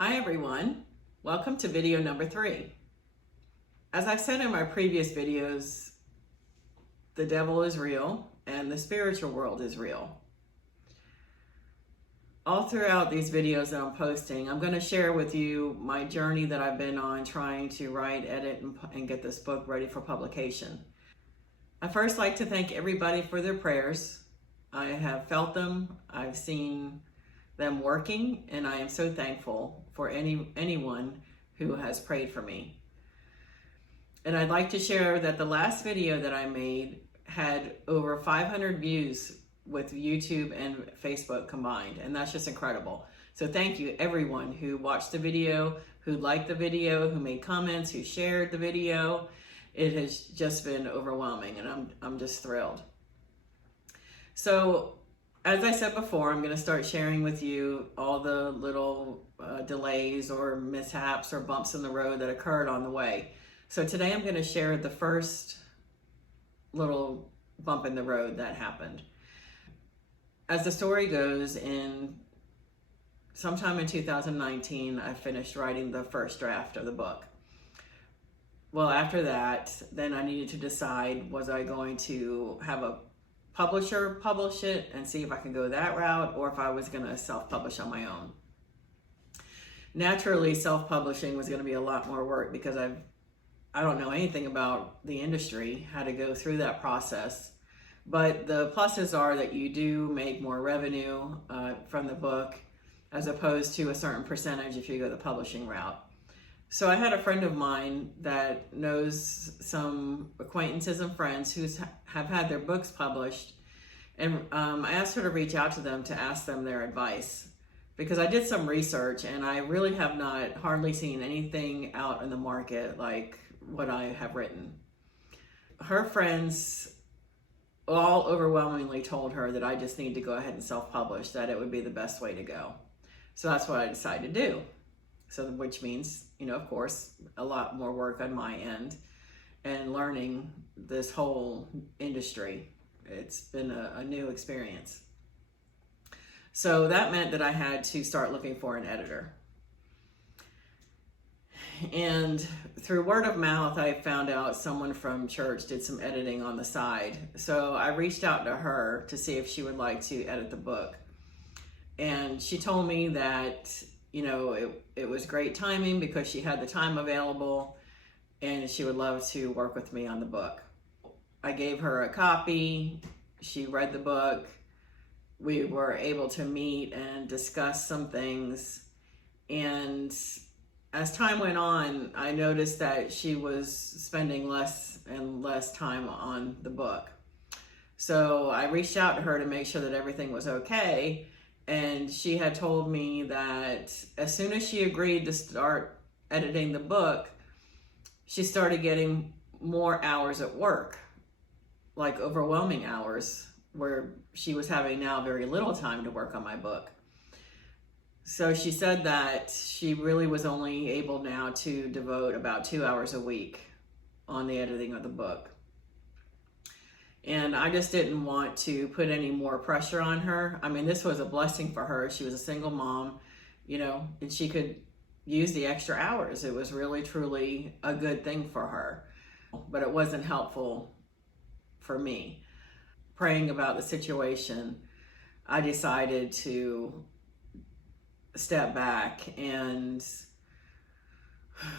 Hi everyone, welcome to video number 3. As I've said in my previous videos, the devil is real and the spiritual world is real. All throughout these videos that I'm posting, I'm going to share with you my journey that I've been on trying to write, edit, and get this book ready for publication. I first like to thank everybody for their prayers. I have felt them, I've seen them working, and I am so thankful for anyone who has prayed for me. And I'd like to share that the last video that I made had over 500 views with YouTube and Facebook combined, and that's just incredible. So thank you everyone who watched the video, who liked the video, who made comments, who shared the video. It has just been overwhelming, and I'm just thrilled. So as I said before, I'm going to start sharing with you all the little delays or mishaps or bumps in the road that occurred on the way. So today I'm going to share the first little bump in the road that happened. As the story goes, sometime in 2019, I finished writing the first draft of the book. Well, after that, then I needed to decide, was I going to have a publisher publish it and see if I can go that route, or if I was going to self-publish on my own. Naturally, self-publishing was going to be a lot more work because I don't know anything about the industry, how to go through that process. But the pluses are that you do make more revenue from the book as opposed to a certain percentage if you go the publishing route. So I had a friend of mine that knows some acquaintances and friends who have had their books published, and I asked her to reach out to them to ask them their advice, because I did some research and I really have not hardly seen anything out in the market like what I have written. Her friends all overwhelmingly told her that I just need to go ahead and self-publish, that it would be the best way to go. So that's what I decided to do. So, which means, of course, a lot more work on my end and learning this whole industry. It's been a new experience. So that meant that I had to start looking for an editor. And through word of mouth, I found out someone from church did some editing on the side. So I reached out to her to see if she would like to edit the book. And she told me that it was great timing because she had the time available and she would love to work with me on the book. I gave her a copy. She read the book. We were able to meet and discuss some things. And as time went on, I noticed that she was spending less and less time on the book. So I reached out to her to make sure that everything was okay. And she had told me that as soon as she agreed to start editing the book, she started getting more hours at work, like overwhelming hours, where she was having now very little time to work on my book. So she said that she really was only able now to devote about 2 hours a week on the editing of the book. And I just didn't want to put any more pressure on her. I mean, this was a blessing for her. She was a single mom, and she could use the extra hours. It was really, truly a good thing for her. But it wasn't helpful for me. Praying about the situation, I decided to step back and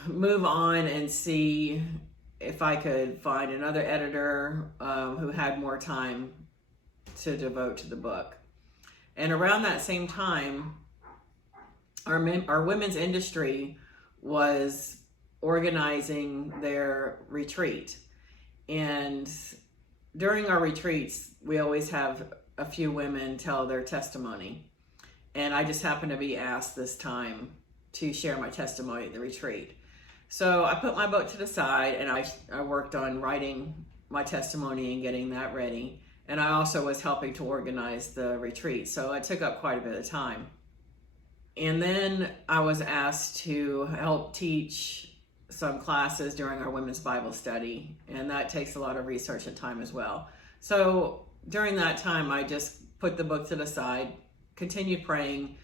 move on and see if I could find another editor who had more time to devote to the book. And around that same time, our women's industry was organizing their retreat. And during our retreats, we always have a few women tell their testimony. And I just happened to be asked this time to share my testimony at the retreat. So I put my book to the side and I worked on writing my testimony and getting that ready. And I also was helping to organize the retreat. So it took up quite a bit of time. And then I was asked to help teach some classes during our women's Bible study. And that takes a lot of research and time as well. So during that time, I just put the book to the side, continued praying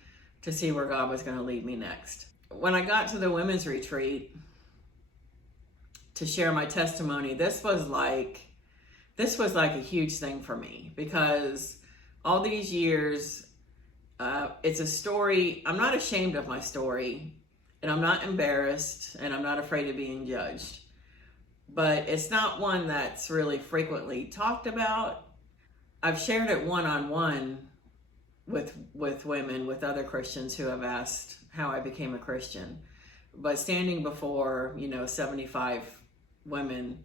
to see where God was going to lead me next. when I got to the women's retreat to share my testimony, this was like a huge thing for me, because all these years, it's a story. I'm not ashamed of my story, and I'm not embarrassed, and I'm not afraid of being judged. But it's not one that's really frequently talked about. I've shared it one-on-one with women, with other Christians who have asked how I became a Christian. But standing before, 75 women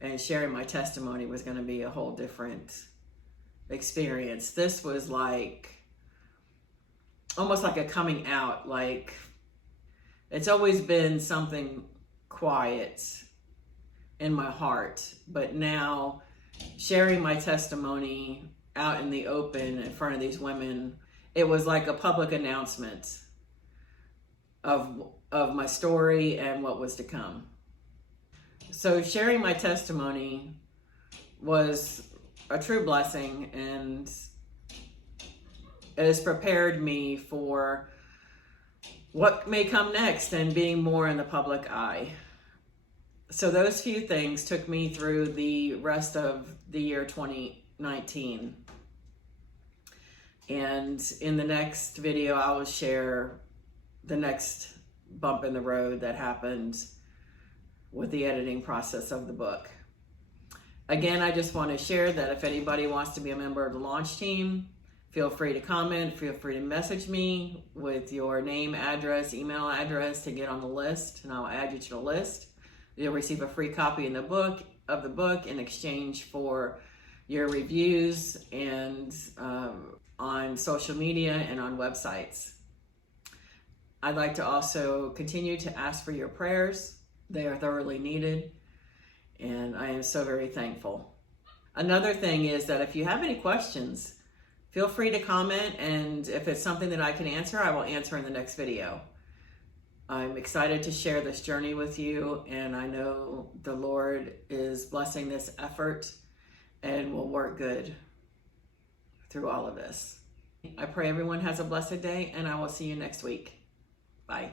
and sharing my testimony was going to be a whole different experience. This was like almost like a coming out. Like, it's always been something quiet in my heart, but now sharing my testimony out in the open in front of these women, it was like a public announcement of my story and what was to come. So sharing my testimony was a true blessing, and it has prepared me for what may come next and being more in the public eye. So those few things took me through the rest of the year 2019. And in the next video, I will share the next bump in the road that happened with the editing process of the book. Again, I just want to share that if anybody wants to be a member of the launch team, feel free to comment, feel free to message me with your name, address, email address to get on the list, and I'll add you to the list. You'll receive a free copy of the book in exchange for your reviews and on social media and on websites. I'd like to also continue to ask for your prayers. They are thoroughly needed, and I am so very thankful. Another thing is that if you have any questions, feel free to comment, and if it's something that I can answer, I will answer in the next video. I'm excited to share this journey with you, and I know the Lord is blessing this effort and will work good through all of this. I pray everyone has a blessed day, and I will see you next week. Bye.